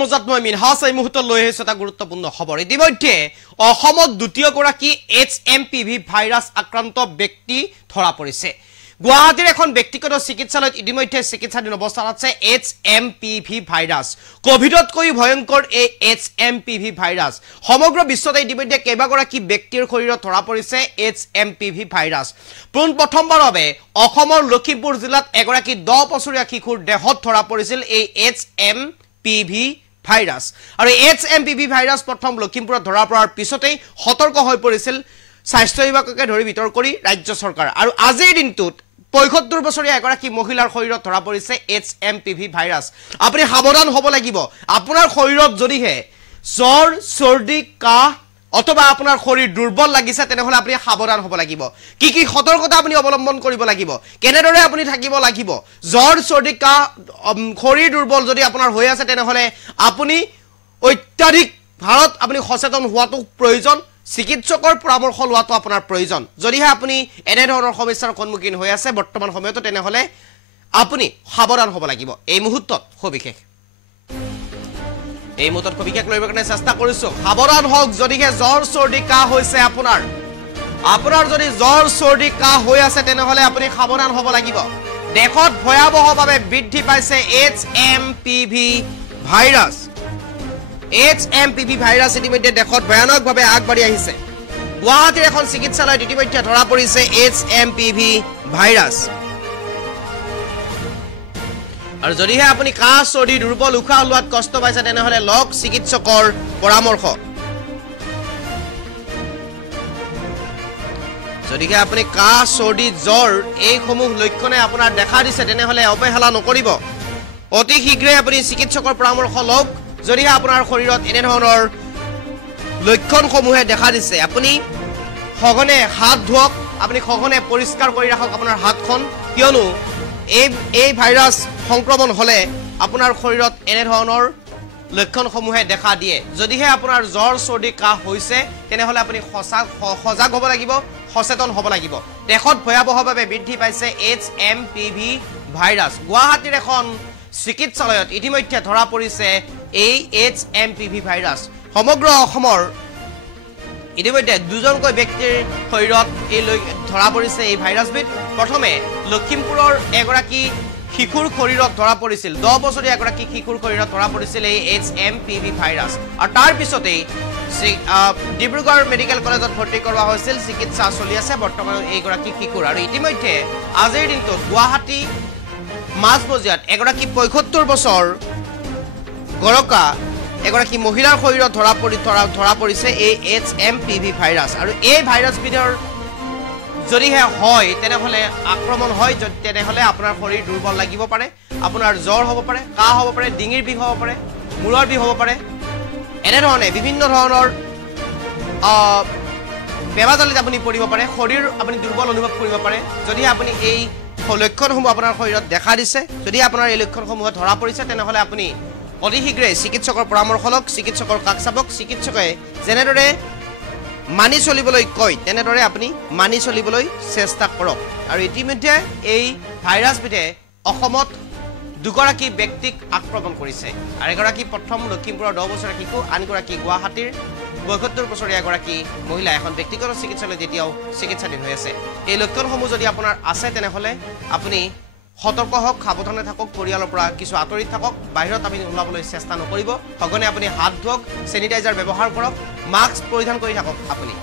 মজাত মই মিনহাছ এই মুহূৰ্তত লৈ আহিছো এটা গুৰুত্বপূৰ্ণ খবৰ ইতিমধ্যে অসমত দ্বিতীয় গৰাকী HMPV ভাইৰাছ আক্ৰান্ত ব্যক্তি ধৰা পৰিছে গুৱাহাটীৰ এখন ব্যক্তিগত চিকিৎসালয়ত ইতিমধ্যে চিকিৎসাধীন অৱস্থাত আছে HMPV ভাইৰাছ কোভিডতকৈ ভয়ংকৰ এই HMPV ভাইৰাছ সমগ্ৰ বিশ্বতে ইতিমধ্যে কেইবাগৰাকী ব্যক্তিৰ শৰীৰত ধৰা পৰিছে HMPV ভাইৰাছ প্ৰথমবাৰৰ বাবে অসমৰ লখিমপুৰ জিলাত এগৰাকী 10 বছৰীয়া শিশুৰ দেহত ধৰা পৰিছিল এই HMPV ভাইৰাছ আৰু HMPV ভাইৰাছ প্ৰথম লখিমপুৰত ধৰা পৰাৰ পিছতেই সতৰ্ক হৈ পৰিছিল স্বাস্থ্য বিভাগকে ধৰি বিতৰ কৰি ৰাজ্য চৰকাৰ আৰু আজিৰ দিনটোত ৭৫ বছৰীয়া এগৰাকী মহিলাৰ শৰীৰত ধৰা পৰিছে HMPV ভাইৰাছ আপুনি সাৱধান হ'ব লাগিব আপোনাৰ শৰীৰত যদিহে জ্বৰ চৰ্দি কাহ অথবা আপোনাৰ শৰীৰ দুৰ্বল লাগিছে তেনেহলে আপুনি সাৱধান হ'ব লাগিব কি কি সতৰ্কতা আপুনি অৱলম্বন কৰিব লাগিব কেনেদৰে আপুনি থাকিব লাগিব জ্বৰ চৰ্দি কাহ শৰীৰ দুৰ্বল যদি আপোনাৰ হৈ আছে তেনেহলে আপুনি অত্যাধিক ভাৰত আপুনি সচেতন হোৱাটো প্ৰয়োজন চিকিৎসকৰ পৰামৰ্শ লোৱাটো আপোনাৰ প্ৰয়োজন যদিহে আপুনি এনে ধৰণৰ সমস্যাৰ সন্মুখীন হৈ আছে বৰ্তমান সময়ত তেনেহলে আপুনি সাৱধান হ'ব লাগিব এই মুহূৰ্তত সবিশেষ এই মুহূৰ্তত সবিশেষ লইবৰ কাৰণে চেষ্টা কৰিছো সাৱধান হওক যদিহে জ্বৰ চৰ্দি কাহ হৈছে আপোনাৰ যদি জ্বৰ চৰ্দি কাহ হৈ আছে তেনেহলে আপুনি সাৱধান হ'ব লাগিব দেশত ভয়াৱহভাৱে বৃদ্ধি পাইছে HMPV ভাইৰাছ HMPV ভাইৰাছ ইতিমধ্যে দেশত ভয়ানকভাৱে আগবাঢ়ি আহিছে গুৱাহাটীৰ এখন চিকিৎসালয়ত ইতিমধ্যে ধৰা পৰিছে HMPV ভাইৰাছ আৰু যদিহে আপুনি কাহ চৰ্দি দুৰ্বল উশাহ লোৱাত কষ্ট পাইছে তেনেহলে লক চিকিৎসকৰ পৰামৰ্শ যদিহে আপুনি কাহ চৰ্দি জ্বৰ এইসমূহ লক্ষণে আপোনাৰ দেখা দিছে তেনেহলে অৱহেলা নকৰিব অতি শীঘ্ৰে আপুনি চিকিৎসকৰ পৰামৰ্শ লওক যদিহে আপোনাৰ শৰীৰত এনে ধৰণৰ লক্ষণসমূহে দেখা দিছে আপুনি সঘনে হাত ধুওক আপুনি সঘনে পৰিষ্কাৰ কৰি ৰাখক আপোনাৰ হাতখন কিয়নো এই ভাইৰাছ সংক্ৰমণ হলে আপোনাৰ শৰীৰত এনে ধৰণৰ লক্ষণসমূহে দেখা দিয়ে যদিহে আপোনাৰ জ্বৰ চৰ্দি কাহ হৈছে তেনেহলে আপুনি সজাগ হ'ব লাগিব সচেতন হ'ব লাগিব দেশত ভয়াৱহভাৱে বৃদ্ধি পাইছে HMPV ভাইৰাছ গুৱাহাটীৰ এখন চিকিৎসালয়ত ইতিমধ্যে ধৰা পৰিছে এই HMPV ভাইৰাছ সমগ্ৰ অসমৰ ইতিমধ্যে দুজনকৈ ব্যক্তিৰ শৰীৰত এই ধৰা পৰিছে এই ভাইৰাছবিধ প্ৰথমে লখিমপুৰৰ এগৰাকী শিশুৰ শৰীৰত ধৰা পৰিছিল 10 বছৰীয়া এগৰাকী শিশুৰ শৰীৰত ধৰা পৰিছিল এই HMPV ভাইৰাছ আৰু তাৰ পিছতেই ডিব্ৰুগড় মেডিকেল কলেজত ভৰ্তি কৰোৱা হৈছিল চিকিৎসা চলি আছে বৰ্তমান এইগৰাকী শিশুৰ আৰু ইতিমধ্যে আজিৰ দিনটোত গুৱাহাটী মাজমজিয়াত এগৰাকী ৭৫ বছৰ গৰকা এগৰাকী মহিলাৰ শৰীৰত ধৰা পৰিছে এই HMPV ভাইৰাছ আৰু এই ভাইৰাছবিধৰ যদিহে হয় তেনেহলে আক্ৰমণ হয় তেনেহলে আপোনাৰ শৰীৰ দুৰ্বল লাগিব পাৰে আপোনাৰ জ্বৰ হ'ব পাৰে কাহ হ'ব পাৰে ডিঙিৰ বিষ হ'ব পাৰে মূৰৰ বিষ হ'ব পাৰে এনে ধৰণে বিভিন্ন ধৰণৰ বেমাৰজালিত আপুনি পৰিব পাৰে শৰীৰ আপুনি দুৰ্বল অনুভৱ কৰিব পাৰে যদিহে আপুনি এই লক্ষণসমূহ আপোনাৰ শৰীৰত দেখা দিছে যদি আপোনাৰ এই লক্ষণসমূহ ধৰা পৰিছে তেনেহলে আপুনি অতি শীঘ্ৰে চিকিৎসকৰ পৰামৰ্শ লওক চিকিৎসকৰ কাষ চাবক চিকিৎসকে যেনেদৰে মানি চলিবলৈ কয় তেনেদৰে আপুনি মানি চলিবলৈ চেষ্টা কৰক আৰু ইতিমধ্যে এই ভাইৰাছবিধে অসমত দুগৰাকী ব্যক্তিক আক্ৰমণ কৰিছে আৰু এগৰাকী প্ৰথম লখিমপুৰৰ 10 বছৰীয়া শিশু আনগৰাকী গুৱাহাটীৰ ৭৫ বছৰীয়া এগৰাকী মহিলা এখন ব্যক্তিগত চিকিৎসালয়ত এতিয়াও চিকিৎসাধীন হৈ আছে এই লক্ষণসমূহ যদি আপোনাৰ আছে তেনেহলে আপুনি সতৰ্ক হওক সাৱধানে থাকক পৰিয়ালৰ পৰা কিছু আঁতৰি থাকক বাহিৰত আপুনি ওলাবলৈ চেষ্টা নকৰিব সঘনে আপুনি হাত ধুওক চেনিটাইজাৰ ব্যৱহাৰ কৰক মাস্ক পৰিধান কৰি থাকক আপুনি